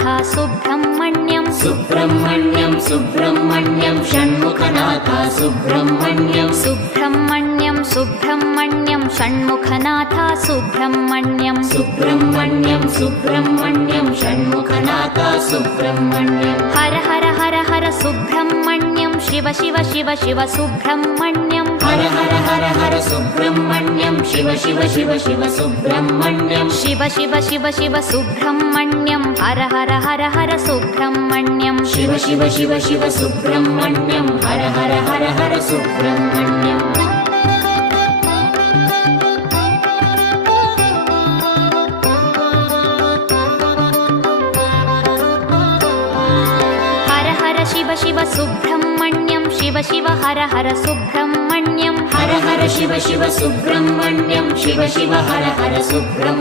Shanmukhanath Subrahmanyam Subrahmanyam Subrahmanyam Shanmukhanath Subrahmanyam Subrahmanyam Subrahmanyam Shanmukhanath Subrahmanyam Subrahmanyam Subrahmanyam Shanmukhanath Subrahmanyam Har Har Har Har Subrahmanyam Shiva Shiva Shiva Shiva Subrahmanyam Har Har Har Har Subrahmanyam Shiva Shiva Shiva Shiva Subrahmanyam Shiva Shiva Shiva Shiva Subrahmanyam Har Har Har Har Subrahmanyam Shiva Shiva Shiva Shiva Subrahmanyam Har Har Har Har Subrahmanyam Har Har Shiva Shiva Subrahmanyam Shiva Shiva Har Har Subrahmanyam Har Har Shiva Shiva Subrahmanyam Shiva Shiva Har Har Subrahmanyam